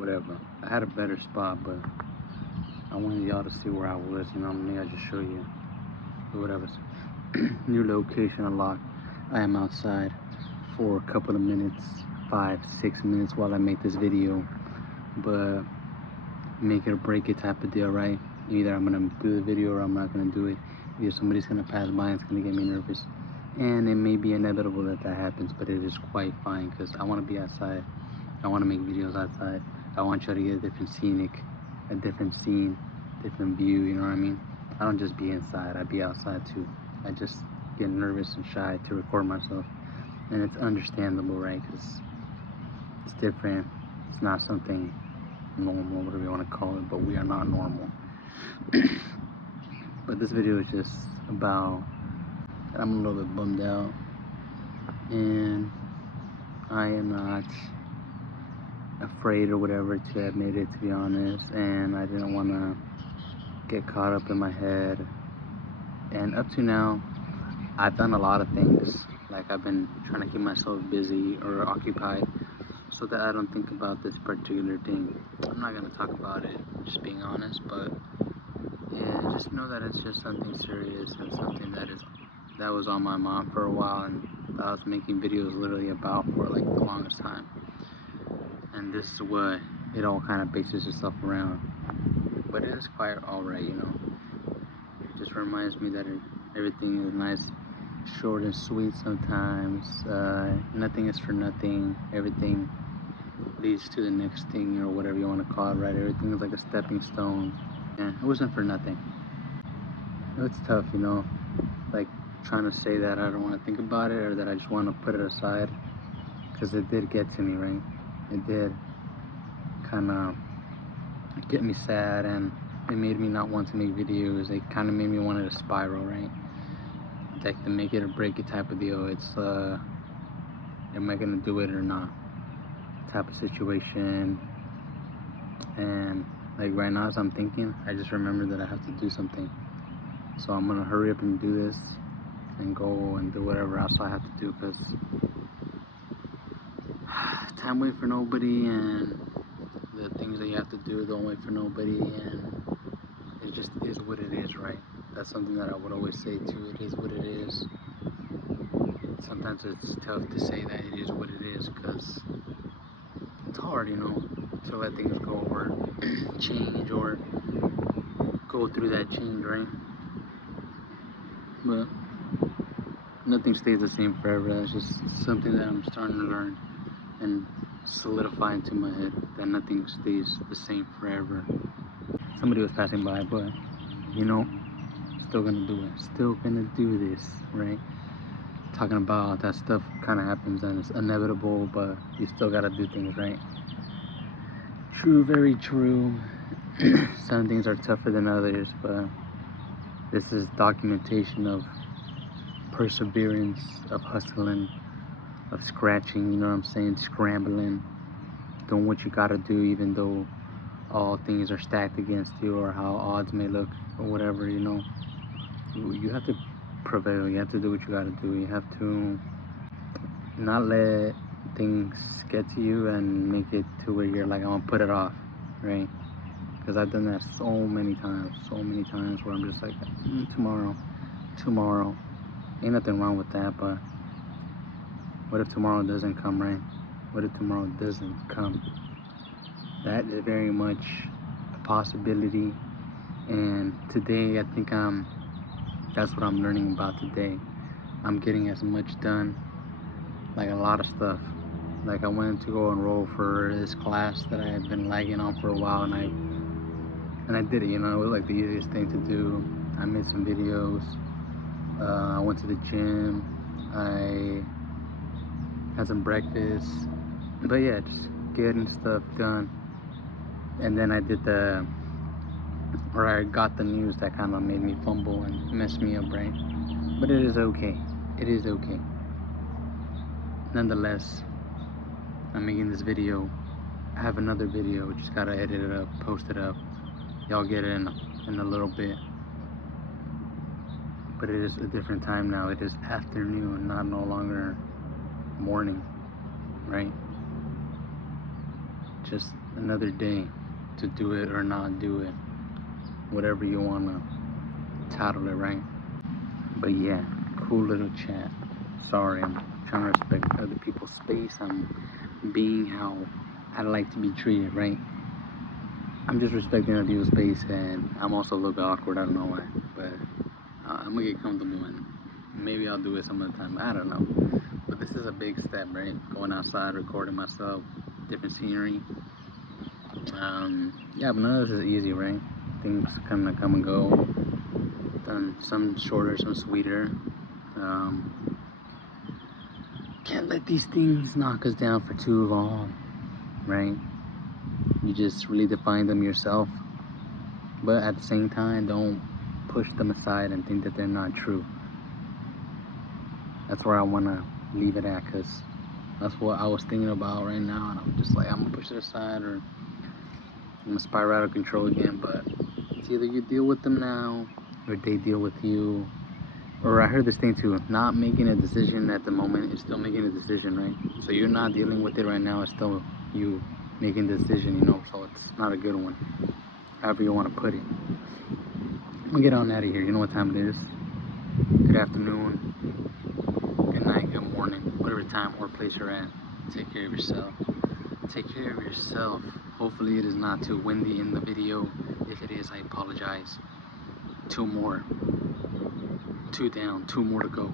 whatever. I had a better spot, but I wanted y'all to see where I was, you know. Maybe I just show you. But whatever. New location unlocked. I am outside for a couple of minutes, 5-6 minutes while I make this video. But make it or break it type of deal, right? Either I'm gonna do the video or I'm not gonna do it. Either somebody's gonna pass by and it's gonna get me nervous. And it may be inevitable that that happens, but it is quite fine because I want to be outside. I want to make videos outside. I want you to get a different different scene, different view, you know what I mean? I don't just be inside, I be outside too. I just get nervous and shy to record myself. And it's understandable, right? Because it's different. It's not something normal, whatever you want to call it, but we are not normal. But this video is just about, I'm a little bit bummed out, and I am not afraid or whatever to admit it, to be honest, and I didn't want to get caught up in my head. And up to now, I've done a lot of things. Like, I've been trying to keep myself busy or occupied so that I don't think about this particular thing. I'm not going to talk about it, just being honest, but yeah, just know that it's just something serious and something that was on my mind for a while, and that I was making videos literally about for like the longest time. And this is what it all kind of bases itself around. But it is quite alright, you know. It just reminds me that everything is nice, short and sweet sometimes. Nothing is for nothing. Everything leads to the next thing, or whatever you want to call it, right? Everything is like a stepping stone. Yeah, it wasn't for nothing. It's tough, you know, like trying to say that I don't want to think about it or that I just want to put it aside, because it did get to me, right? It did kind of get me sad, and it made me not want to make videos. It kind of made me want to spiral, right? Like the make it or break it type of deal. It's am I gonna do it or not type of situation. And like right now, as I'm thinking, I just remember that I have to do something. So I'm gonna hurry up and do this and go and do whatever else I have to do, because time waits for nobody, and the things that you have to do don't wait for nobody, and it just is what it is, right? That's something that I would always say too. It is what it is. Sometimes it's tough to say that it is what it is, because it's hard, you know, to let things go or change or go through that change, right? But nothing stays the same forever. That's just something that I'm starting to learn and solidify into my head, that nothing stays the same forever. Somebody was passing by, but you know, still gonna do it. Still gonna do this, right? Talking about that stuff kind of happens and it's inevitable, but you still gotta do things, right? True, very true. Some things are tougher than others, but this is documentation of perseverance, of hustling, of scratching, you know what I'm saying, scrambling, doing what you gotta do even though all things are stacked against you, or how odds may look, or whatever, you know. You have to prevail. You have to do what you gotta do. You have to not let things get to you and make it to where you're like, I'm gonna put it off, right? Because I've done that so many times where I'm just like, tomorrow. Ain't nothing wrong with that, but what if tomorrow doesn't come, right? What if tomorrow doesn't come? That is very much a possibility. And today, I think that's what I'm learning about today. I'm getting as much done, like a lot of stuff. Like I went to go enroll for this class that I had been lagging on for a while, and I did it, you know. It was like the easiest thing to do. I made some videos. I went to the gym. I had some breakfast. But yeah, just getting stuff done. And then I got the news that kind of made me fumble and mess me up, right? But it is okay. It is okay. Nonetheless, I'm making this video. I have another video. Just gotta edit it up, post it up. Y'all get it in a little bit. But it is a different time now. It is afternoon, not no longer morning, right? Just another day to do it or not do it, whatever you want to title it, right? But yeah, cool little chat. Sorry, I'm trying to respect other people's space. I'm being how I like to be treated, right? I'm just respecting other people's space, and I'm also a little bit awkward. I don't know why, but I'm gonna get comfortable, and maybe I'll do it some other time. I don't know. But this is a big step, right? Going outside, recording myself, different scenery. Yeah, but none of this is easy, right? Things kind of come and go. Done some shorter, some sweeter. Can't let these things knock us down for too long, right? You just really define them yourself, but at the same time, don't push them aside and think that they're not true. That's where I want to leave it at, because that's what I was thinking about right now, and I'm just like, I'm gonna push it aside, or I'm gonna spiral out of control again. But it's either you deal with them now, or they deal with you. Or I heard this thing too, not making a decision at the moment is still making a decision, right? So you're not dealing with it right now, it's still you making the decision, you know, so it's not a good one, however you want to put it. I'm gonna get on out of here. You know what time it is. Good afternoon, good night, good morning, whatever time or place you're at. Take care of yourself. Take care of yourself. Hopefully it is not too windy in the video. If it is, I apologize. 2 more. 2 down, 2 more to go.